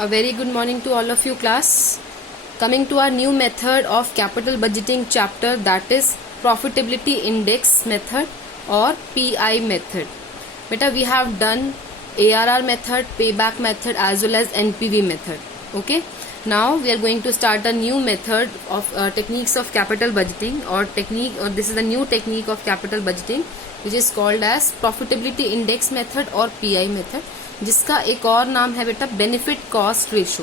A very good morning to all of you class. Coming to our new method of capital budgeting chapter, that is profitability index method or PI method. Beta, we have done ARR method, payback method as well as NPV method. Okay. Now we are going to start a new method of techniques of capital budgeting or this is a new technique of capital budgeting which is called as profitability index method or PI method, जिसका एक और नाम है बेटा benefit cost ratio.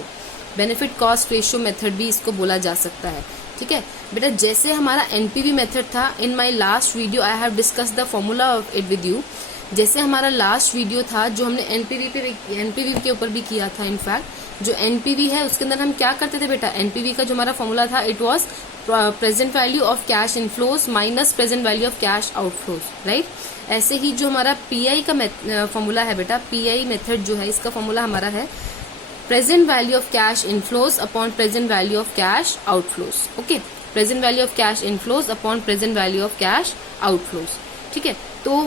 Benefit cost ratio method भी इसको बोला जा सकता है. ठीक है बेटा, जैसे हमारा एनपीवी मेथड था, in my last video I have discuss the formula of it with you. जैसे हमारा लास्ट वीडियो था जो हमने एनपीवी के ऊपर भी किया था. इनफैक्ट जो एनपीवी है उसके अंदर हम क्या करते थे बेटा, एनपीवी का जो हमारा फॉर्मूला था it was present value of cash inflows minus present value of cash outflows, right. ऐसे ही जो हमारा पीआई का फॉर्मूला है बेटा, पीआई मेथड जो है इसका फॉर्मूला हमारा है present value of cash inflows upon present value of cash outflows. Okay, present value of cash inflows upon present value of cash outflows. ठीक है, तो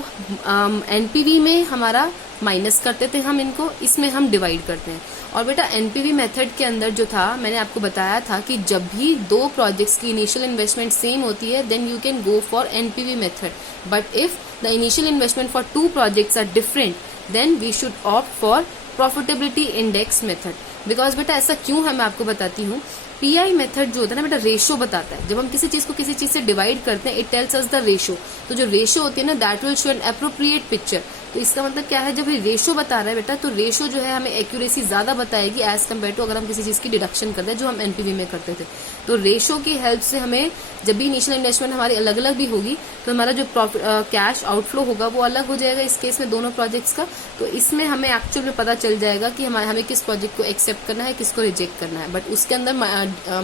एनपीवी में हमारा माइनस करते थे हम इनको, इसमें हम डिवाइड करते हैं. और बेटा एनपीवी मेथड के अंदर जो था मैंने आपको बताया था कि जब भी दो प्रोजेक्ट्स की इनिशियल इन्वेस्टमेंट सेम होती है then you can go for NPV method. But if the initial investment for two projects are different then we should opt for profitability index method. Because बेटा ऐसा क्यों है मैं आपको बताती हूँ. पीआई मेथड जो होता है ना बेटा रेशो बताता है. जब हम किसी चीज को किसी चीज से डिवाइड करते हैं it tells us the ratio. तो जो रेशो होती है ना that will show N appropriate picture. तो इसका मतलब क्या है, जब ये रेशो बता रहा है बेटा तो रेशो जो है हमें एक्यूरेसी ज्यादा बताएगी एज कम्पेयर टू अगर हम किसी चीज की डिडक्शन करते हैं जो हम एनपीवी में करते थे. तो रेशो की हेल्प से हमें जब भी इनिशियल इन्वेस्टमेंट हमारी अलग अलग भी होगी तो हमारा जो कैश आउटफ्लो होगा वो अलग हो जाएगा इस केस में दोनों प्रोजेक्ट्स का. तो इसमें हमें एक्चुअल में पता चल जाएगा कि हमें किस प्रोजेक्ट को एक्सेप्ट करना है, किसको रिजेक्ट करना है. बट उसके अंदर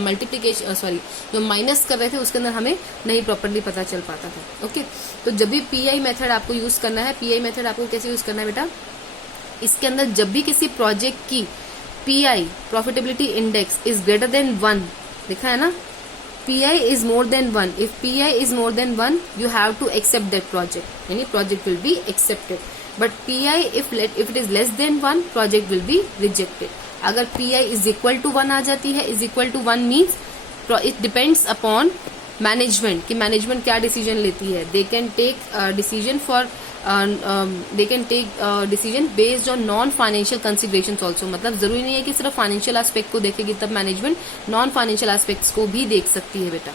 मल्टीप्लीकेशन जो माइनस कर रहे थे उसके अंदर हमें नहीं प्रॉपरली पता चल पाता था. ओके, तो जब भी पीआई मेथड आपको यूज करना है, पीआई मेथड आपको कैसे यूज करना है बेटा, इसके अंदर जब भी किसी प्रोजेक्ट की PI profitability index is greater than 1, लिखा है ना, PI is more than 1. If PI is more than 1 you have to accept that project, यानी project will be accepted. But PI if it is less than 1 project will be rejected. अगर PI is equal to 1 आ जाती है, is equal to 1 means it depends upon management कि management क्या decision लेती है. They can take decision for decision based on non financial considerations also. मतलब जरूरी नहीं है कि सिर्फ फाइनेंशियल एस्पेक्ट को देखेगी, तब मैनेजमेंट नॉन फाइनेंशियल एस्पेक्ट्स को भी देख सकती है बेटा.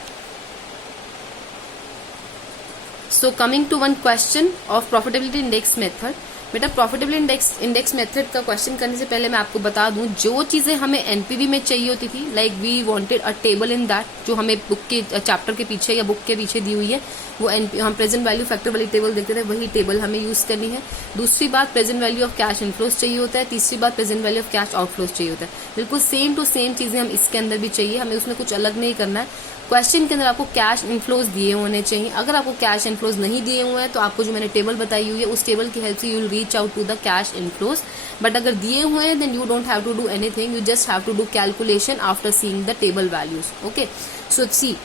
So coming to one question of profitability index method. बेटा प्रॉफिटेबिलिटी इंडेक्स मेथड का क्वेश्चन करने से पहले मैं आपको बता दूं जो चीजें हमें एनपीवी में चाहिए होती थी, like we wanted a table in that, जो हमें बुक के चैप्टर के पीछे या बुक के पीछे दी हुई है वो हम प्रेजेंट वैल्यू फैक्टर वाली टेबल देखते थे, वही टेबल हमें यूज करनी है. दूसरी बात present value of cash inflows चाहिए होता है. तीसरी बात present value of cash outflows चाहिए होता है. बिल्कुल सेम टू सेम चीजें हम इसके अंदर भी चाहिए, हमें उसमें कुछ अलग नहीं करना है. क्वेश्चन के अंदर आपको कैश इनफ्लोज दिए होने चाहिए. अगर आपको कैश इनफ्लोज नहीं दिए हुए हैं तो आपको जो मैंने टेबल बताई हुई है उस टेबल की हेल्प से you will reach out to the cash inflows. But अगर दिए हुए हैं then you don't have to do anything, you just have to do calculation after seeing the table values. Okay, so see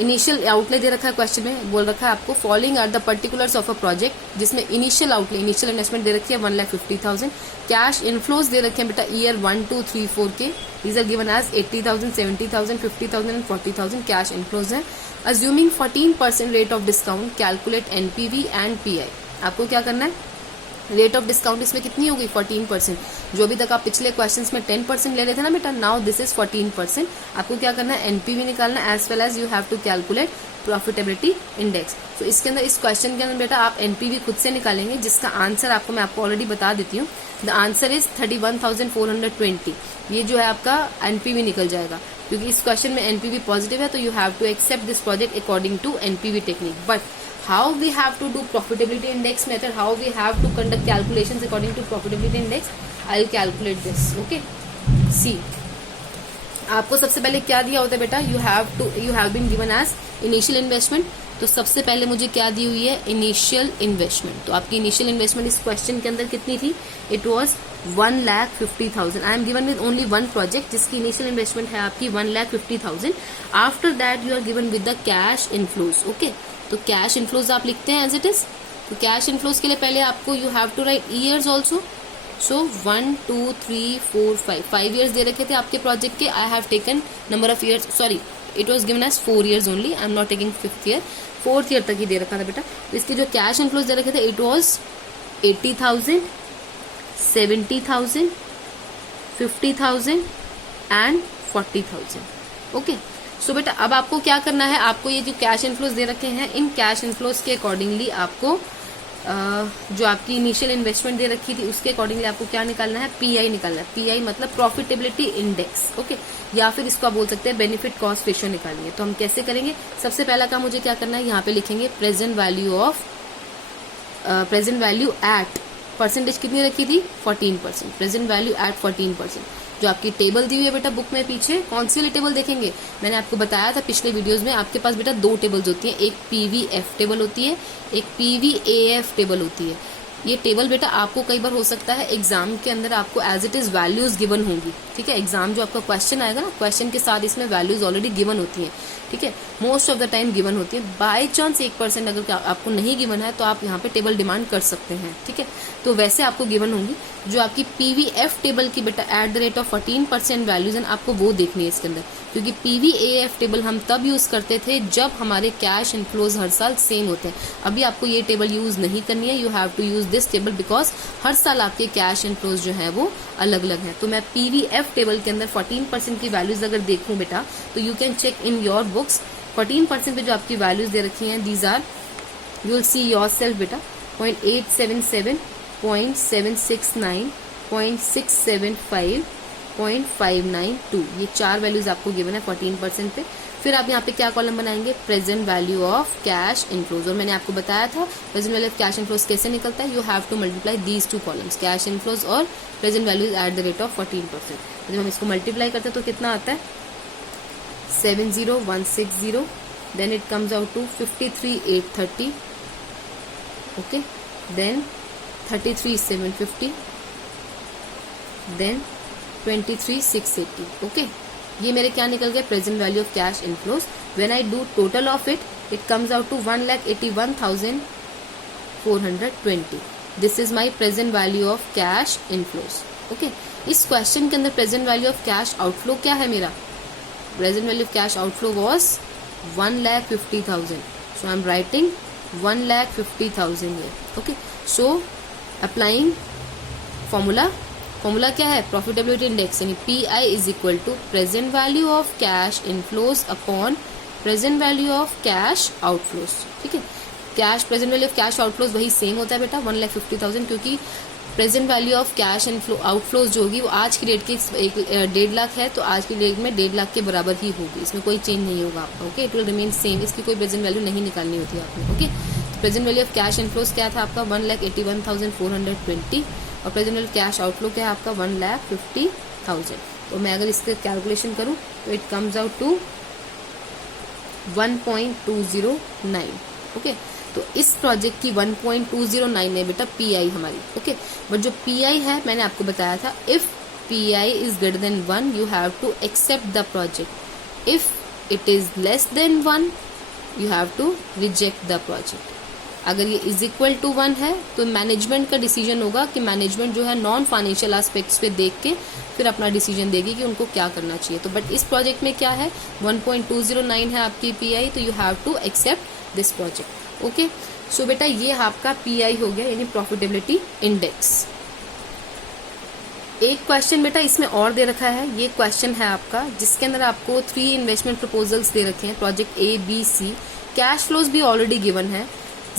initial outlay दे रखा है question में, बोल रखा है आपको following are the particulars of a project, जिसमें initial outlay initial investment दे रखी है 1,50,000. कैश इनफ्लोज दे रखे हैं बेटा ईयर 1, 2, 3, 4 के. These are given as 80,000, 70,000, 50,000 and 40,000 cash inflows है. Assuming 14% rate of discount calculate NPV and pi. आपको क्या करना है, रेट ऑफ डिस्काउंट इसमें कितनी होगी 14%. जो अभी तक आप पिछले क्वेश्चंस में 10% ले रहे थे ना बेटा, नाउ दिस इज 14%. आपको क्या करना है, एनपीवी निकालना है as well as you have to calculate profitability index. तो इसके अंदर इस क्वेश्चन के अंदर बेटा आप एनपीवी खुद से निकालेंगे, जिसका आंसर मैं आपको ऑलरेडी बता देती हूँ. The answer is 31,420. ये जो है आपका एनपीवी निकल जाएगा, क्योंकि इस क्वेश्चन में एनपीवी पॉजिटिव है तो you have to accept this project according to NPV technique. But how we have to do profitability index method, how we have to conduct calculations according to profitability index, I'll calculate this. Okay, see आपको सबसे पहले क्या दिया होता है बेटा, you have been given as initial investment. तो सबसे पहले मुझे क्या दी हुई है, इनिशियल इन्वेस्टमेंट. तो आपकी इनिशियल इन्वेस्टमेंट इस क्वेश्चन के अंदर कितनी थी, it was 1,50,000. I am given with only one project जिसकी इनिशियल इन्वेस्टमेंट है आपकी 1,50,000. After that you are given with the cash inflows. Okay, तो कैश इनफ्लोज आप लिखते हैं एज इट इज. तो कैश इनफ्लोज के लिए पहले आपको you have to write years also. So 1 2 3 4 5 years दे रखे थे आपके प्रोजेक्ट के. I have taken number of years, sorry it was given as 4 years only. I am not taking 5th year, 4th year तक ही दे रखा था बेटा. तो इसके जो कैश इनफ्लोज दे रखे थे it was 80,000, 70,000, 50,000 and 40,000. Okay. So बेटा अब आपको क्या करना है, आपको ये जो कैश इनफ्लोज दे रखे हैं इन कैश इनफ्लोज के अकॉर्डिंगली आपको जो आपकी इनिशियल इन्वेस्टमेंट दे रखी थी उसके अकॉर्डिंगली आपको क्या निकालना है, पीआई निकालना है. पीआई मतलब प्रॉफिटेबिलिटी इंडेक्स. ओके. या फिर इसको आप बोल सकते हैं बेनिफिट कॉस्ट रेशियो निकालनी है. तो हम कैसे करेंगे, सबसे पहला काम मुझे क्या करना है, यहाँ पे लिखेंगे प्रेजेंट वैल्यू एट, परसेंटेज कितनी रखी थी 14%, प्रेजेंट वैल्यू एट 14%. जो आपकी टेबल दी हुई है बेटा बुक में पीछे, कौन सी वाली टेबल देखेंगे, मैंने आपको बताया था पिछले वीडियोस में, आपके पास बेटा 2 टेबल्स होती हैं, एक पीवीएफ टेबल होती है, एक पीवीएएफ टेबल होती है. ये टेबल बेटा आपको कई बार हो सकता है एग्जाम के अंदर आपको as it is values given होंगी. ठीक है, एग्जाम जो आपका क्वेश्चन आएगा ना, क्वेश्चन के साथ इसमें वैल्यूज ऑलरेडी गिवन होती हैं. ठीक है, most of the time given होती है. बाय चांस 1% अगर आपको नहीं गिवन है तो आप यहाँ पे टेबल डिमांड कर सकते हैं. ठीक है, तो वैसे आपको गिवन होंगी. जो आपकी पीवीएफ टेबल की बेटा eight the rate of 14% values है, आपको वो देखनी है इसके अंदर. क्योंकि पीवीएएफ टेबल हम तब यूज करते थे जब हमारे कैश इनफ्लोज हर साल सेम होते हैं. अभी आपको ये टेबल यूज नहीं करनी है. You have to use this table because हर साल आपके कैश इनफ्लोज जो है वो अलग अलग है. तो मैं पीवीएफ टेबल के अंदर 14% की वैल्यूज अगर देखूं बेटा, तो you can check in your books. 14% पे जो आपकी वैल्यूज दे रखी हैं, these are, you will see yourself बेटा, 0.877, 0.769, 0.675, 0.592. ये 4 वैल्यूज आपको गिवन है 14% पे. फिर आप यहाँ पे क्या कॉलम बनाएंगे, present value of cash inflows. और मैंने आपको बताया था present value of cash inflows कैसे निकलता है, you have to multiply these 2 columns, cash inflows और present values at the rate of 14%. जब हम इसको मल्टीप्लाई करते हैं तो कितना आता है, 70160, then it comes out to 53,830. Okay, then 33,750, then 23,680. Okay, ये मेरे क्या निकल गए, present value of cash inflows. When I do total of it, it comes out to 1,81,420. This is my present value of cash inflows. Okay, इस question के अंदर present value of cash outflow क्या है मेरा, present value of cash outflow was 1,50,000. So I am writing 1,50,000 here. Okay, so applying formula क्या है, profitability index, यानी PI is equal to present value of cash inflows upon present value of cash outflows. ठीक है, cash present value of cash outflows वही same होता है बेटा 1,50,000, क्योंकि present value of cash inflow outflows जो होगी वो आज की डेट की 1.5 लाख है, तो आज की डेट में 1.5 लाख के बराबर ही होगी. इसमें कोई चेंज नहीं होगा आपका. Okay, it will remain same. इसकी कोई प्रेजेंट वैल्यू नहीं निकालनी होती है आपने. ओके, तो present value of cash inflows क्या था आपका 1,81,420 और प्रेजेंट वैल्यू कैश आउटफ्लो क्या है आपका 1,50,000. तो मैं अगर इसके कैलकुलेशन करूं तो it comes out to 1.209. Okay, तो इस प्रोजेक्ट की 1.209 है बेटा पीआई हमारी. ओके, बट जो पीआई है मैंने आपको बताया था, if PI is greater than 1 you have to accept the project. If it is less than 1 you have to reject the project. अगर ये इज इक्वल टू 1 है तो मैनेजमेंट का डिसीजन होगा कि मैनेजमेंट जो है नॉन फाइनेंशियल एस्पेक्ट्स पे देख के फिर अपना डिसीजन देगी कि उनको क्या करना चाहिए. तो बट इस प्रोजेक्ट में क्या है 1.209 है आपकी पीआई, तो you have to accept this project. Okay, so बेटा ये आपका पीआई हो गया, यानी प्रॉफिटेबिलिटी इंडेक्स. एक क्वेश्चन बेटा इसमें और दे रखा है, ये क्वेश्चन है आपका जिसके अंदर आपको 3 इन्वेस्टमेंट प्रपोजल्स दे रखे हैं, project A B C. Cash flows भी ऑलरेडी गिवन है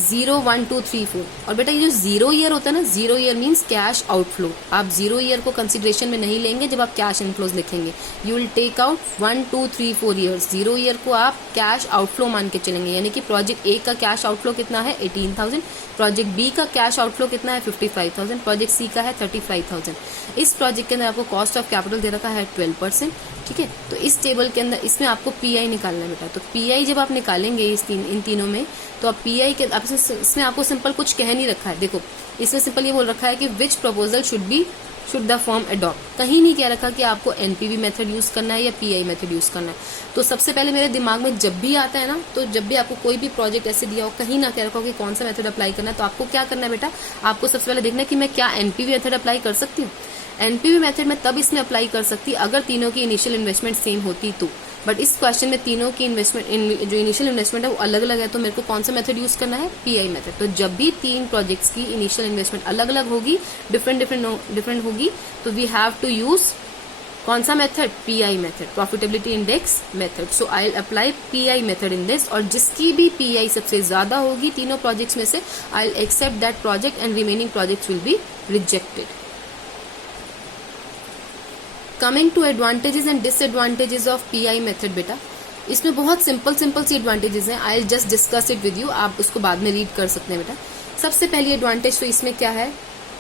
0, 1, 2, 3, 4. और बेटा ये जो 0 ईयर होता है ना, 0 ईयर मीन्स कैश आउटफ्लो. आप 0 ईयर को कंसिडरेशन में नहीं लेंगे जब आप कैश इनफ्लोज लिखेंगे. You will take out 1, 2, 3, 4 years. 0 year को आप कैश आउटफ्लो मान के चलेंगे. यानी कि प्रोजेक्ट ए का कैश आउटफ्लो कितना है 18,000, प्रोजेक्ट बी का कैश आउटफ्लो कितना है 55,000, प्रोजेक्ट सी का है 35,000. इस प्रोजेक्ट के अंदर आपको कॉस्ट ऑफ कैपिटल दे रखा है 12%. ठीक है, तो इस टेबल के अंदर इसमें आपको पीआई निकालना है बेटा. तो पीआई जब आप निकालेंगे इन तीनों में, तो आप पीआई के इसमें आपको सिंपल कुछ कह नहीं रखा है. देखो इसमें सिंपल ये बोल रखा है कि which proposal should be should the firm adopt? कहीं नहीं कह रखा कि आपको NPV मेथड यूज करना है या PI मेथड यूज करना है। तो सबसे पहले मेरे दिमाग में जब भी आता है ना, तो जब भी आपको कोई भी प्रोजेक्ट ऐसे दिया हो, कहीं ना कह रखा हो कि कौन सा मेथड अप्लाई करना है, तो आपको क्या करना है बेटा, आपको सबसे पहले देखना है कि मैं क्या NPV मेथड अप्लाई कर सकती हूँ। NPV मेथड में तब इसमें अप्लाई कर सकती अगर तीनों की इनिशियल इन्वेस्टमेंट सेम होती तो, बट इस क्वेश्चन में तीनों की इन्वेस्टमेंट जो इनिशियल इन्वेस्टमेंट है वो अलग अलग है, तो मेरे को कौन सा मेथड यूज करना है, PI मेथड। तो जब भी तीन प्रोजेक्ट्स की इनिशियल इन्वेस्टमेंट अलग अलग होगी, डिफरेंट होगी, तो वी हैव टू यूज कौन सा method, PI method, profitability index method. So I will apply PI method in this, और जिसकी भी PI सबसे ज्यादा होगी तीनों प्रोजेक्ट्स में से, I will accept that project and remaining projects will be rejected. Coming to advantages and disadvantages of PI method बेटा, इसमें बहुत सिंपल सी एडवांटेजेस हैं। I will just discuss it with you, आप उसको बाद में रीड कर सकते हैं बेटा। सबसे पहली एडवांटेज तो इसमें क्या है,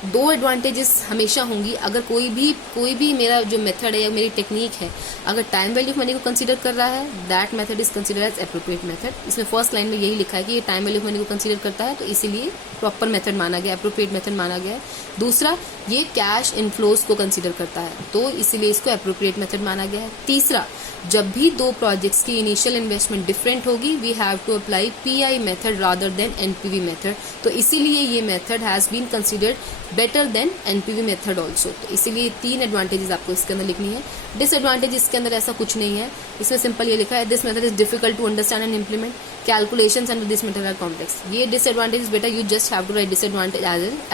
दो एडवांटेजेस हमेशा होंगी अगर कोई भी मेरा जो मेथड है या मेरी टेक्निक है, अगर टाइम वैल्यू ऑफ मनी को कंसीडर कर रहा है, that method is consider as appropriate method. इसमें फर्स्ट लाइन में यही लिखा है कि ये टाइम वैल्यू ऑफ मनी को कंसीडर करता है, तो इसीलिए प्रॉपर मेथड माना गया, एप्रोप्रिएट मेथड माना गया है। दूसरा, ये कैश इनफ्लोज को कंसीडर करता है, तो इसीलिए इसको एप्रोप्रिएट मेथड माना गया है। तीसरा, जब भी दो प्रोजेक्ट्स की इनिशियल इन्वेस्टमेंट डिफरेंट होगी, we have to apply PI method rather than NPV method, तो इसीलिए ये method has been considered better than NPV method also. तो इसीलिए तीन एडवांटेजेस आपको इसके अंदर लिखनी है। डिसएडवांटेज इसके अंदर ऐसा कुछ नहीं है, इसमें सिंपल ये लिखा है, this method is difficult to understand and implement, calculations under this method are complex. ये डिसएडवांटेज बेटा, you just have to write disadvantage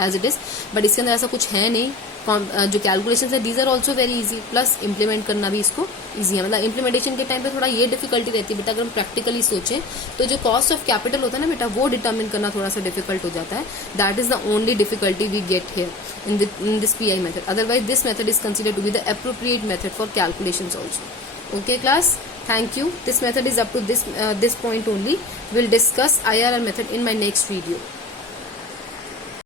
as it is, but इसके अंदर ऐसा कुछ है नहीं। जो कैलकुलेशन है these are also very easy, plus implement करना भी इसको इजी है। मतलब इम्प्लीमेंटेशन के टाइम पे थोड़ा ये डिफिकल्टी रहती है बेटा, अगर हम प्रैक्टिकली सोचें तो जो कॉस्ट ऑफ कैपिटल होता है ना बेटा, वो डिटर्मिन करना थोड़ा सा डिफिकल्ट हो जाता है। That is the only difficulty we get here in this PI method. Otherwise, this method is considered to be the appropriate method for calculations also. Okay, class. Thank you. This method is up to this point only. We'll discuss IRR method in my next video.